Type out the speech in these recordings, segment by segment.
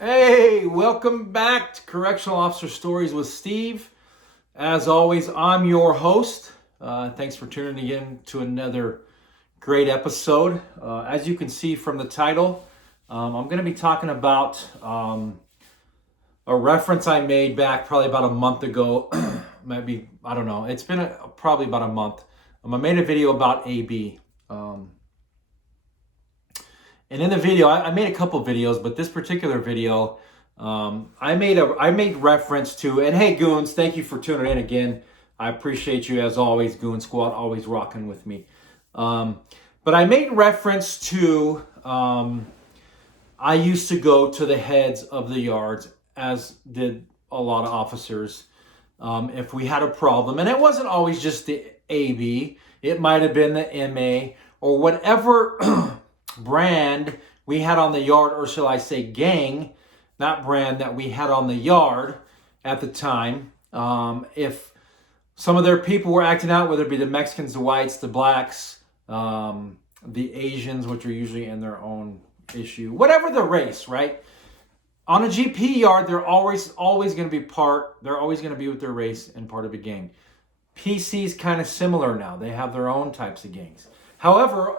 Hey, welcome back to Correctional Officer Stories with Steve. As always, I'm your host. Thanks for tuning in to another great episode. As you can see from the title, I'm going to be talking about a reference I made back probably about a month ago. Maybe, I don't know. It's been probably about a month. I made a video about AB. And in the video, I made a couple videos, but this particular video, I made reference to. And hey, goons, thank you for tuning in again. I appreciate you as always, Goon Squad, always rocking with me. But I made reference to. I used to go to the heads of the yards, as did a lot of officers, if we had a problem, and it wasn't always just the AB. It might have been the MA or whatever. Brand we had on the yard, or shall I say gang, not brand, that we had on the yard at the time. If some of their people were acting out, whether it be the Mexicans, the whites, the blacks, the Asians, which are usually in their own issue, whatever the race, right? On a GP yard, they're always going to be they're always going to be with their race and part of a gang. PC's kind of similar now. They have their own types of gangs. However,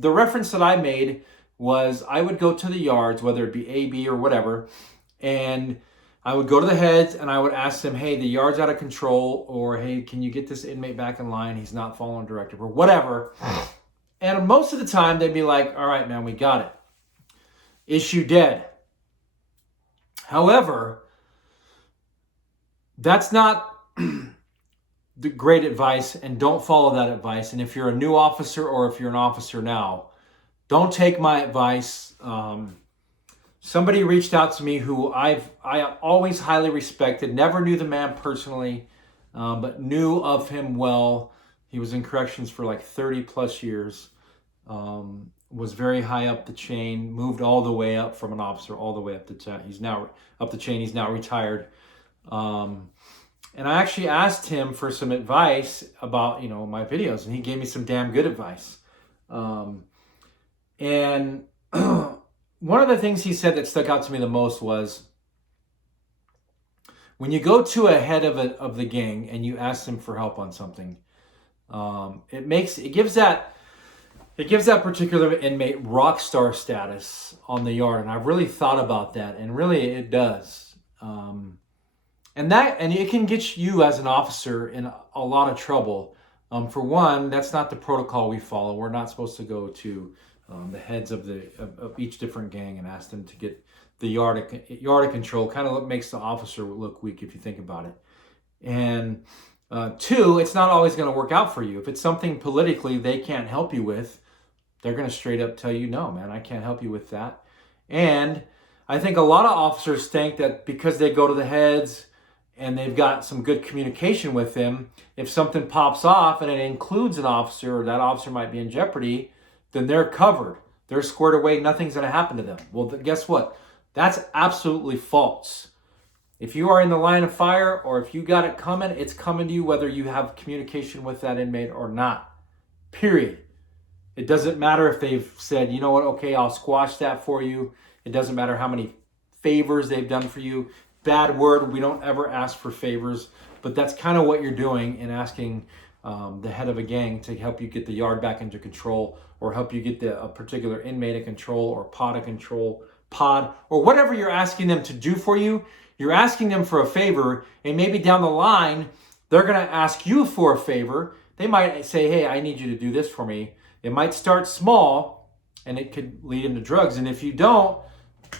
the reference that I made was I would go to the yards, whether it be AB or whatever, and I would go to the heads and I would ask them, hey, the yard's out of control, or hey, can you get this inmate back in line? He's not following directive, or whatever. And most of the time they'd be like, all right, man, we got it. Issue dead. However, that's not the great advice, and don't follow that advice. And if you're a new officer or if you're an officer now, don't take my advice. Somebody reached out to me who I always highly respected, never knew the man personally, but knew of him well. He was in corrections for like 30 plus years, was very high up the chain, moved all the way up from an officer all the way up the chain. He's now up the chain. He's now retired. And I actually asked him for some advice about, my videos, and he gave me some damn good advice. And one of the things he said that stuck out to me the most was, when you go to a head of the gang and you ask them for help on something, it gives that particular inmate rock star status on the yard. And I've really thought about that, and really it does. And it can get you as an officer in a lot of trouble. For one, that's not the protocol we follow. We're not supposed to go to the heads of each different gang and ask them to get the yard of control. Kind of makes the officer look weak if you think about it. And two, it's not always going to work out for you. If it's something politically they can't help you with, they're going to straight up tell you, no, man, I can't help you with that. And I think a lot of officers think that because they go to the heads and they've got some good communication with them, if something pops off and it includes an officer, or that officer might be in jeopardy, then they're covered. They're squared away. Nothing's going to happen to them. Well, guess what? That's absolutely false. If you are in the line of fire, or if you got it coming, it's coming to you whether you have communication with that inmate or not. Period. It doesn't matter if they've said, you know what, okay, I'll squash that for you. It doesn't matter how many favors they've done for you. Bad word, we don't ever ask for favors, but that's kind of what you're doing in asking the head of a gang to help you get the yard back into control, or help you get a particular inmate in control, or pod, or whatever you're asking them to do for you. You're asking them for a favor, and maybe down the line, they're going to ask you for a favor. They might say, hey, I need you to do this for me. It might start small, and it could lead into drugs. And if you don't,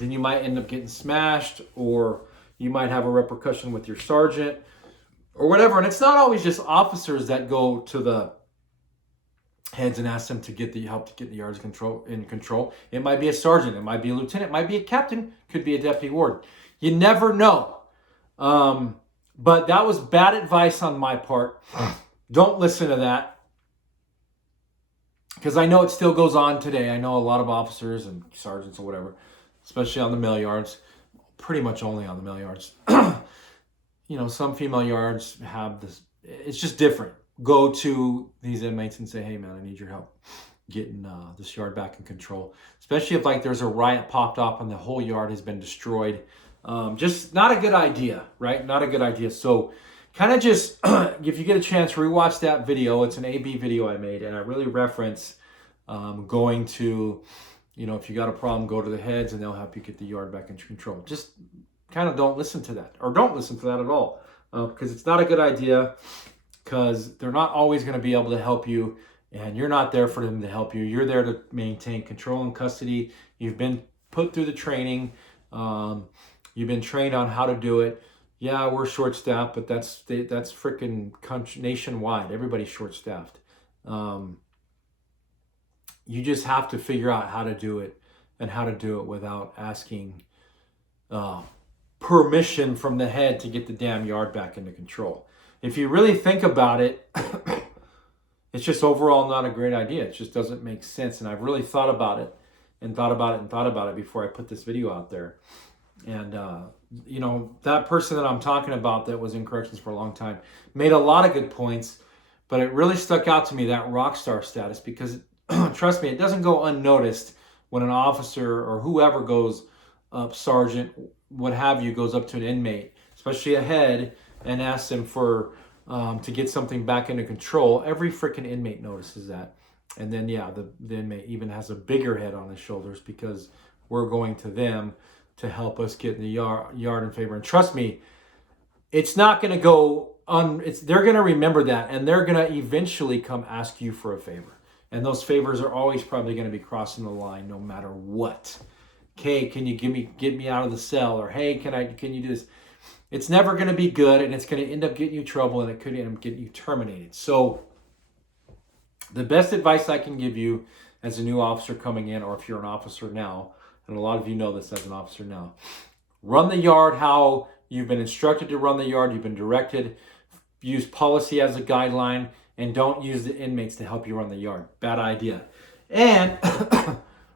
then you might end up getting smashed, or you might have a repercussion with your sergeant or whatever. And it's not always just officers that go to the heads and ask them to get the help to get the yards in control. It might be a sergeant. It might be a lieutenant. It might be a captain. Could be a deputy warden. You never know. But that was bad advice on my part. Don't listen to that, because I know it still goes on today. I know a lot of officers and sergeants or whatever, especially on the male yards, pretty much only on the male yards. Some female yards have this. It's just different. Go to these inmates and say, hey, man, I need your help. getting this yard back in control, especially if like there's a riot popped up and the whole yard has been destroyed. Just not a good idea, right? Not a good idea. So kind of just, if you get a chance, rewatch that video. It's an AB video I made, and I really reference going to, if you got a problem, go to the heads and they'll help you get the yard back in control. Just kind of don't listen to that, or don't listen to that at all, because it's not a good idea, because they're not always going to be able to help you, and you're not there for them to help you. You're there to maintain control and custody. You've been put through the training. You've been trained on how to do it. Yeah, we're short-staffed, but that's freaking nationwide. Everybody's short-staffed. You just have to figure out how to do it, and how to do it without asking permission from the head to get the damn yard back into control. If you really think about it, it's just overall not a great idea. It just doesn't make sense. And I've really thought about it and thought about it and thought about it before I put this video out there. And, that person that I'm talking about that was in corrections for a long time made a lot of good points, but it really stuck out to me, that rock star status, because trust me, it doesn't go unnoticed when an officer or whoever goes up, sergeant, what have you, goes up to an inmate, especially a head, and asks them for to get something back into control. Every freaking inmate notices that. And then, yeah, the inmate even has a bigger head on his shoulders, because we're going to them to help us get in the yard in favor. And trust me, it's not going to go they're going to remember that, and they're going to eventually come ask you for a favor. And those favors are always probably going to be crossing the line, no matter what. Okay, can you get me out of the cell? Or hey, can you do this? It's never going to be good, and it's going to end up getting you trouble, and it could end up getting you terminated. So the best advice I can give you as a new officer coming in, or if you're an officer now, and a lot of you know this as an officer now, run the yard how you've been instructed to run the yard. You've been directed. Use policy as a guideline, and don't use the inmates to help you run the yard. Bad idea. And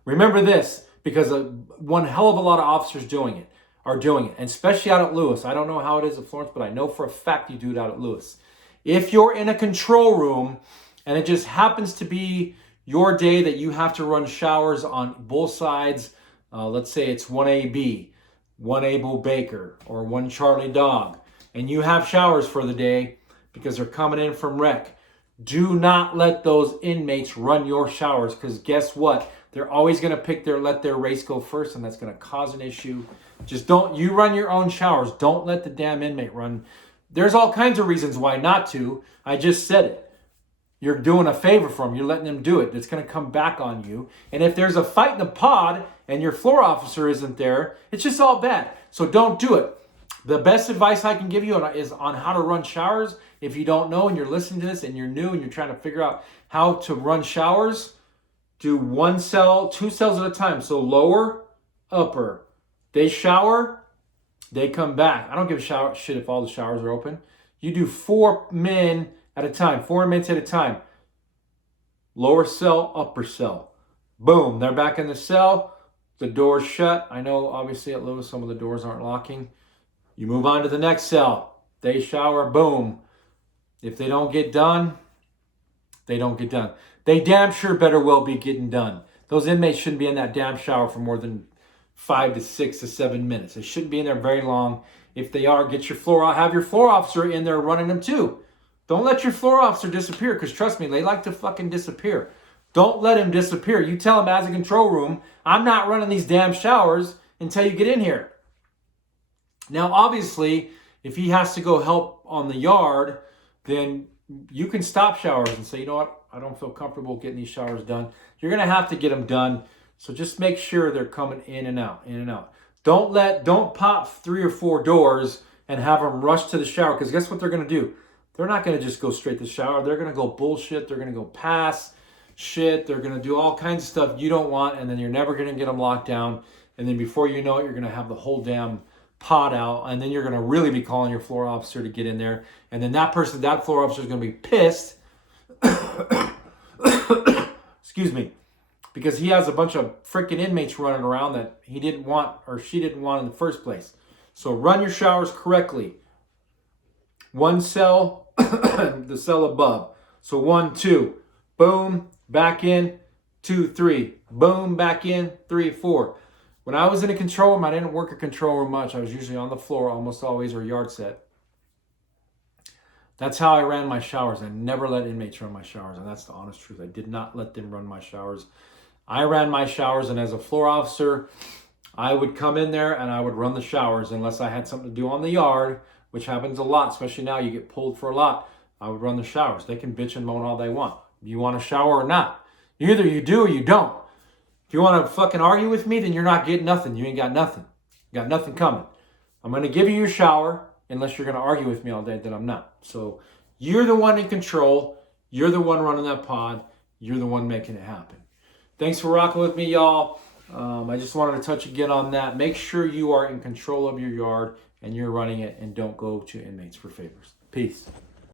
remember this, because one hell of a lot of officers are doing it, and especially out at Lewis. I don't know how it is at Florence, but I know for a fact you do it out at Lewis. If you're in a control room and it just happens to be your day that you have to run showers on both sides, let's say it's 1AB, 1 Abel Baker, or 1 Charlie Dog, and you have showers for the day because they're coming in from rec, do not let those inmates run your showers, because guess what? They're always going to let their race go first, and that's going to cause an issue. Just you run your own showers. Don't let the damn inmate run. There's all kinds of reasons why not to. I just said it. You're doing a favor for them. You're letting them do it. It's going to come back on you. And if there's a fight in the pod and your floor officer isn't there, it's just all bad. So don't do it. The best advice I can give you is on how to run showers. If you don't know and you're listening to this and you're new and you're trying to figure out how to run showers, do 2 cells at a time. So lower, upper. They shower, they come back. I don't give a shit if all the showers are open. You do 4 men at a time, 4 inmates at a time. Lower cell, upper cell. Boom, they're back in the cell. The door's shut. I know, obviously, at Lewis, some of the doors aren't locking. You move on to the next cell. They shower, boom. If they don't get done, they don't get done. They damn sure better well be getting done. Those inmates shouldn't be in that damn shower for more than 5 to 6 to 7 minutes. They shouldn't be in there very long. If they are, have your floor officer in there running them too. Don't let your floor officer disappear, because trust me, they like to fucking disappear. Don't let him disappear. You tell him as a control room, I'm not running these damn showers until you get in here. Now, obviously, if he has to go help on the yard, then you can stop showers and say, you know what, I don't feel comfortable getting these showers done. You're going to have to get them done. So just make sure they're coming in and out, in and out. Don't pop 3 or 4 doors and have them rush to the shower, because guess what they're going to do? They're not going to just go straight to the shower. They're going to go bullshit. They're going to go pass shit. They're going to do all kinds of stuff you don't want, and then you're never going to get them locked down. And then before you know it, you're going to have the whole damn pod out, and then you're going to really be calling your floor officer to get in there. And then that floor officer is going to be pissed. Excuse me. Because he has a bunch of freaking inmates running around that he didn't want, or she didn't want in the first place. So run your showers correctly. 1 cell, the cell above. So 1, 2, boom, back in, 2, 3. Boom, back in, 3, 4. When I was in a control room, I didn't work a control room much. I was usually on the floor almost always, or yard set. That's how I ran my showers. I never let inmates run my showers, and that's the honest truth. I did not let them run my showers. I ran my showers, and as a floor officer, I would come in there and I would run the showers unless I had something to do on the yard, which happens a lot, especially now you get pulled for a lot. I would run the showers. They can bitch and moan all they want. You want a shower or not? Either you do or you don't. If you want to fucking argue with me, then you're not getting nothing. You ain't got nothing. You got nothing coming. I'm going to give you your shower unless you're going to argue with me all day that I'm not. So you're the one in control. You're the one running that pod. You're the one making it happen. Thanks for rocking with me, y'all. I just wanted to touch again on that. Make sure you are in control of your yard and you're running it, and don't go to inmates for favors. Peace.